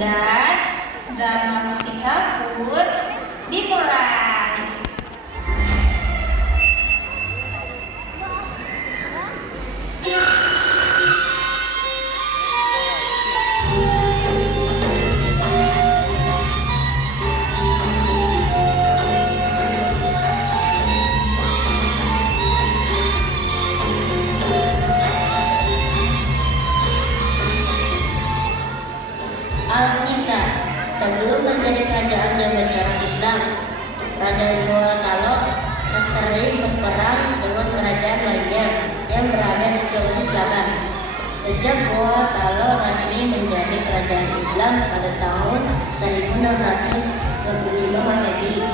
Dan drama musikal pun dimulai. Al-Nisa, sebelum menjadi kerajaan dan menjadi Islam, Raja Goa Talo sering berperang dengan kerajaan lainnya yang berada di Sulawesi Selatan. Sejak Goa Talo resmi menjadi kerajaan Islam pada tahun 1625 Masehi,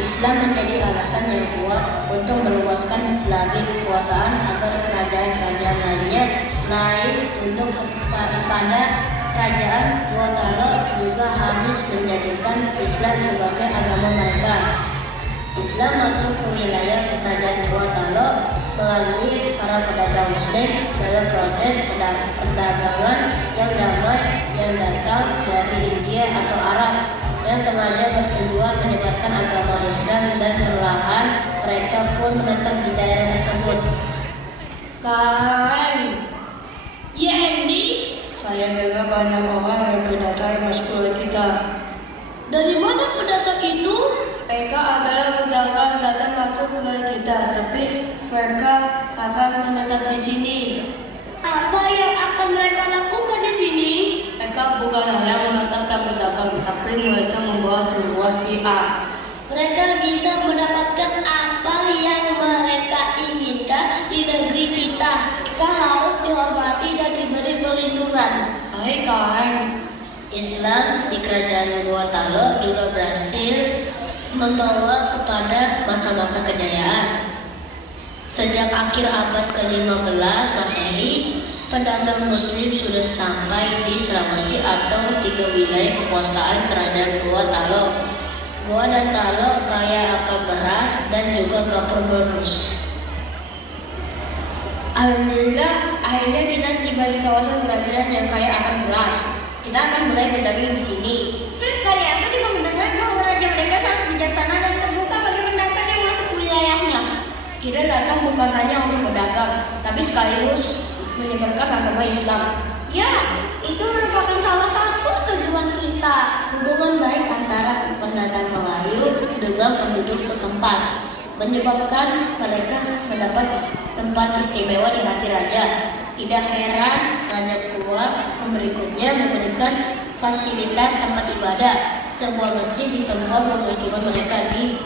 Islam menjadi alasan yang kuat untuk meluaskan lagi kekuasaan agar kerajaan-kerajaan lainnya selain untuk kepada kerajaan Goa Talo juga harus menjadikan Islam sebagai agama mereka. Islam masuk ke wilayah kerajaan Goa Talo melalui para pedagang Muslim dalam proses perdagangan yang damai yang datang dari India atau Arab yang sengaja bertujuan menyebarkan agama Islam, dan perlahan mereka pun menetap di daerah tersebut. Ya Andy, saya dengar banyak orang yang pendatang masuk ke kita. Dari mana pendatang itu? Mereka adalah pedagang datang masuk ke kita, tapi mereka akan menetap di sini. Apa yang akan mereka lakukan di sini? Mereka bukan hanya menetapkan pedagang, tapi mereka membawa sebuah syiar. Mereka bisa mendapatkan apa yang mereka inginkan di negeri kita. Kita harus dihormati dan diberi perlindungan. Baik, Kang. Islam di kerajaan Goa Talo juga berhasil membawa kepada masa-masa kejayaan. Sejak akhir abad ke-15 Masehi, pedagang Muslim sudah sampai di Sulawesi atau 3 wilayah kekuasaan kerajaan Goa Talo. Goa dan Talo kaya akan beras dan juga kapur bonus. Alhamdulillah, akhirnya kita tiba di kawasan kerajaan yang kaya akan beras. Kita akan mulai berdagang di sini. Terus kali aku juga mendengar bahwa raja mereka sangat bijaksana dan terbuka bagi pendatang yang masuk ke wilayahnya. Kita datang bukan hanya untuk berdagang, tapi sekaligus menyebarkan agama Islam. Ya, itu merupakan salah satu tujuan kita. Hubungan baik antara pendatang Melayu dengan penduduk setempat menyebabkan mereka mendapat tempat istimewa di hati raja. Tidak heran Raja Goa berikutnya memberikan fasilitas tempat ibadah, sebuah masjid di tempat pemukiman mereka di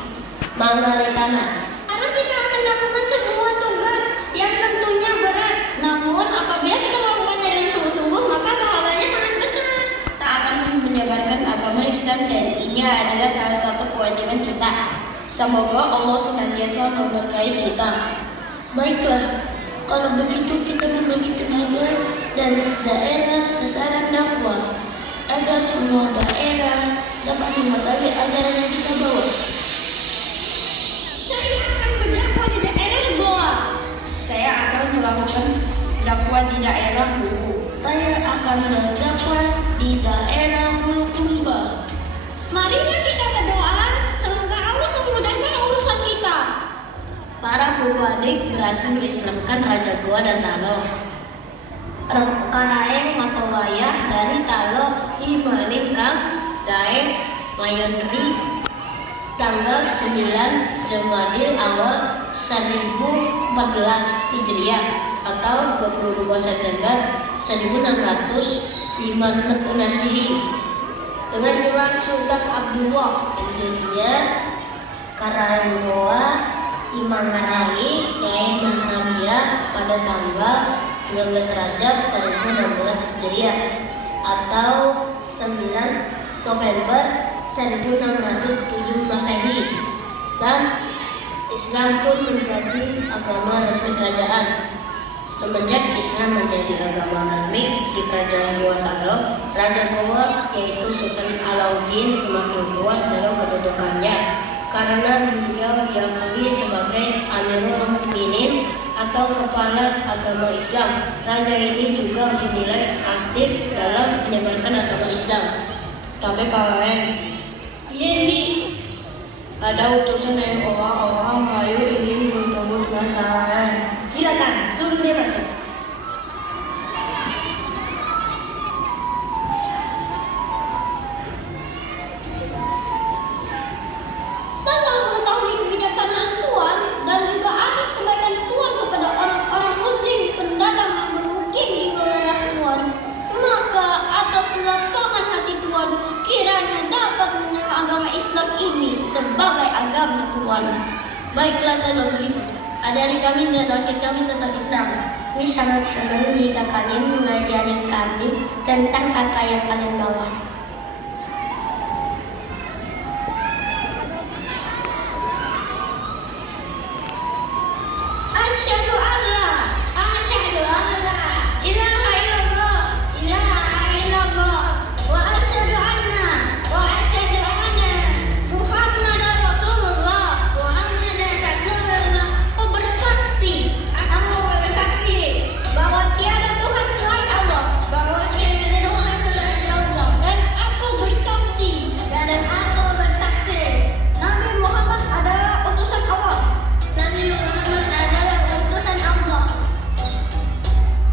Mangarekana. Karena kita akan melakukan semua tugas yang tentunya berat. Namun apabila kita melakukannya dengan sungguh-sungguh, maka pahalanya sangat besar. Kita akan menyebarkan agama Islam, dan ini adalah salah satu kewajiban kita. Semoga Allah senantiasa memberkahi kita. Baiklah, kalau begitu kita membagi tenaga dan daerah sasaran dakwah agar semua daerah dapat mengetahui ajaran yang kita bawa. Saya akan berdakwah di daerah Goa. Saya akan melakukan dakwah di daerah Luwu. Saya akan berdakwah di daerah Bulukumba. Marilah kita berdoa, semoga Allah memudahkan urusan kita. Para pewadik berhasil mengislamkan Raja Goa dan Talo. Kanaeng Matawayah dari Talo Himalingkang Daeng Mayonri tanggal 9 Jamadil awal 1014 Hijriah atau 22 September 1605 Masehi dengan gelar Sultan Abdullah Indonesia Karanggoa Imangarai Nyai Mangrabia pada tanggal 19 Rajab 1016 Hijriah atau 9 November 1607 Masehi, dan Islam pun menjadi agama resmi kerajaan. Semenjak Islam menjadi agama resmi di kerajaan Goa Talo, Raja Goa yaitu Sultan Alauddin semakin kuat dalam kedudukannya karena beliau diakui sebagai Amirul Mukminin atau kepala agama Islam. Raja ini juga dinilai aktif dalam menyebarkan agama Islam. Tapi kalian, Yendi, ada utusan dari orang-orang Melayu ingin bertemu dengan kalian. silakan, suruh dia masuk. Dalam mengetahui kebijaksanaan Tuhan dan juga atas kebaikan Tuhan kepada orang-orang Muslim pendatang yang bermukim di wilayah Tuhan, maka atas kelapangan hati Tuhan kiranya dapat menerima agama Islam ini sebagai agama Tuhan. Baiklah kalau begitu, ajari kami dan rakit kami tentang Islam. Kami sangat senang bisa kalian mengajari kami tentang apa yang kalian bawa. Asyhadu an la ilaha illallah wa asyhadu anna Muhammadar Rasulullah. Aku bersaksi bahwa tiada Tuhan selain Allah, dan aku bersaksi Nabi Muhammad adalah utusan Allah.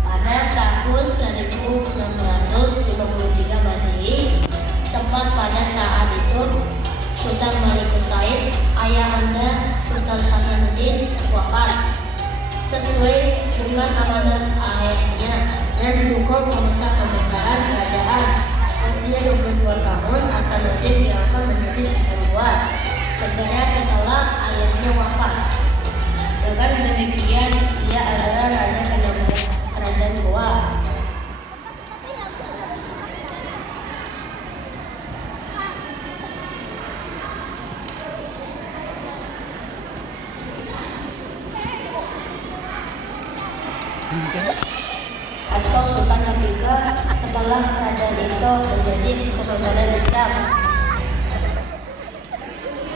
Pada tahun 1653 Masehi, tepat pada saat itu Sultan Malikul Said, ayah anda Sultan Hasanuddin wafat. Sesuai dengan amanat ayahnya dan mendukung pembesar-pembesaran kerajaan, usia 22 tahun Hasanuddin diangkat menjadi Sultan Goa segera setelah ayahnya wafat. Dengan demikian, ia adalah raja ke-16 kerajaan Goa. Atau Sultan ketiga setelah kerajaan itu menjadi Kesultanan Islam.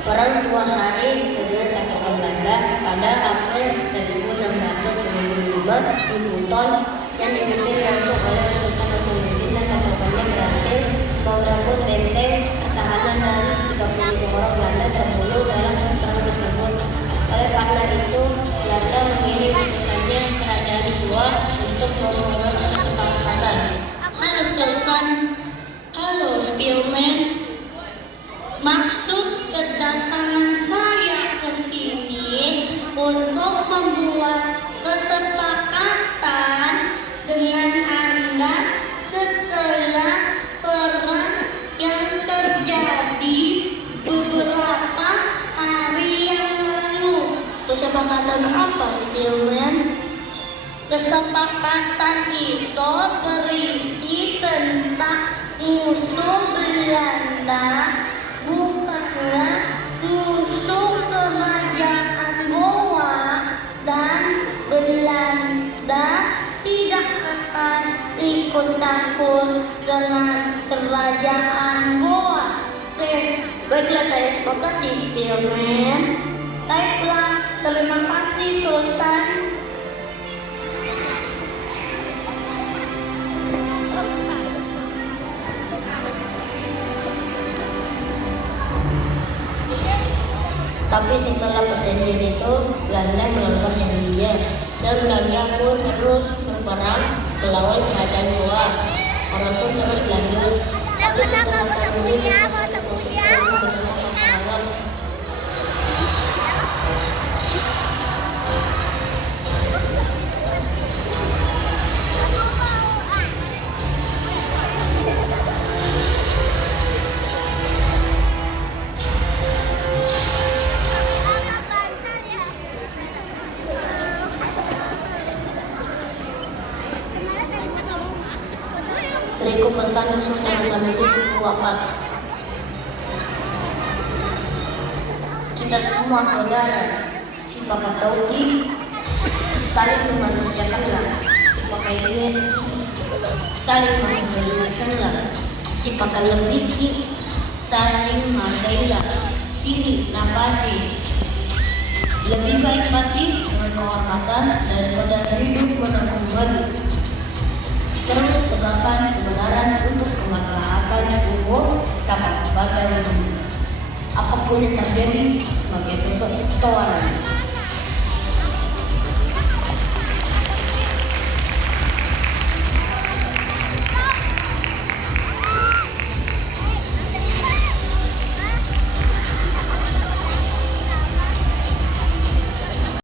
Perang 2 hari dengan pasukan Belanda pada April 1655 di Buton yang dipimpin langsung oleh Sultan Hasanuddin dan pasukannya berhasil merebut benteng pertahanan dari 32 orang Belanda terbunuh dalam perang tersebut. Oleh karena itu, Belanda mengirim utusannya ke kerajaan Goa untuk membuat kesepakatan. Halo Sultan, halo Spielman. Maksud kedatangan saya ke sini untuk membuat kesepakatan dengan Anda setelah perang yang terjadi beberapa hari yang lalu. Kesepakatan apa, Spielman? Kesepakatan itu berisi tentang musuh Belanda bukanlah musuh kerajaan Goa dan Belanda tidak akan ikut campur dengan kerajaan Goa. Baiklah, saya sepakat, Spielman. Baiklah, terima kasih Sultan. Tapi setelah perjanjian itu, Belanda melanggar janjinya dan Belanda pun terus berperang melawan kerajaan Goa. Orang pun terus berlanjut. Tapi setelah Hasanuddin memutuskan beberapa peperangan, berikut pesan Sultan Hasanuddin wafat. Kita semua saudara, sipakat tauhid, saling memanusiakanlah, sipakai duit, saling mengingatkanlah, sipakat lebih, saling menghargailah, sini napati. Lebih baik mati dengan kehormatan daripada hidup menanggung malu. Terus tegakkan kebenaran kebenaran untuk kemaslahatan umum tanpa pandang apapun yang terjadi sebagai sosok tawaran.